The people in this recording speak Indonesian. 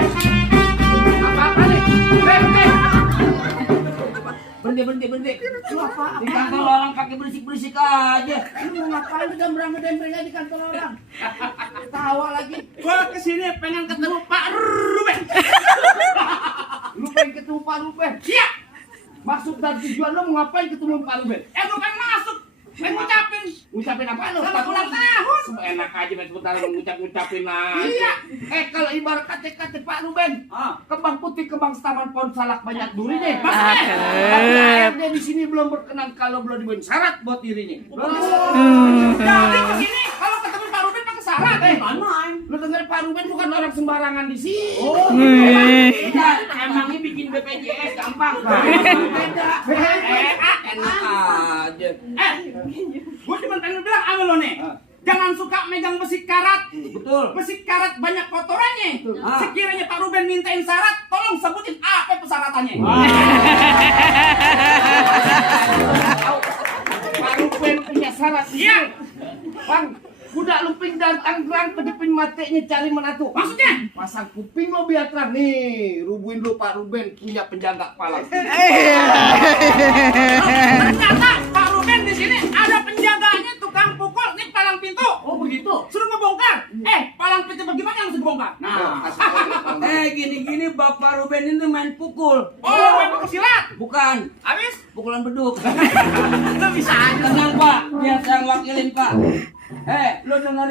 Apa-apa nih? Berhenti. Lu apa? Di kantor orang pakai berisik-berisik aja. Lu mau ngapain udah merang-merang aja di kantor orang? Tawa lagi. Gua kesini pengen ketemu Pak Ruben. Lu pengen ketemu Pak Ruben? Iya. Maksud dan tujuan lu mau ngapain ketemu Pak Ruben? Gua pengen masuk. Pengen ngucapin. Ngucapin apa lu? Selamat ulang tahun. Semua enak aja main sebentar ngucapin aja. Iya. Kalau ibarat kata Pak Ruben, kembang putih, kembang taman pohon salak banyak durinya. Maksudnya? Tapi airnya di sini belum berkenan kalau belum dibuat syarat buat dirinya. Jadi kesini kalau ketemu Pak Ruben pakai syarat. Lu denger Pak Ruben bukan orang sembarangan di sini. Emangnya bikin BPJS gampang. Beda. Enak aja. Gua cuma pengen bilang sama lo nih. Jangan suka megang besi karat. Betul. Besi karat banyak kotorannya. Sekiranya Pak Ruben mintain syarat, tolong sebutin apa persyaratannya. Pak Ruben punya syarat di Iya. sini. Bang, kuda lumping dan anggrang kedipin matenya cari menatu. Maksudnya? Pasang kuping lo biar terang. Nih, rubuin lo Pak Ruben punya penjaga palang. Ternyata Pak Ruben di sini ada penjaganya tukang pukul nih palang pintu. Oh begitu? Suruh ngebongkar. Palang pintu bagaimana yang harus dibongkar? Gini-gini Bapak Ruben ini main pukul. Main pukul silat. Bukan, Habis? pukulan beduk. Lo bisa aja. Tenang Pak, biar saya wakilin Pak. Lo dengerin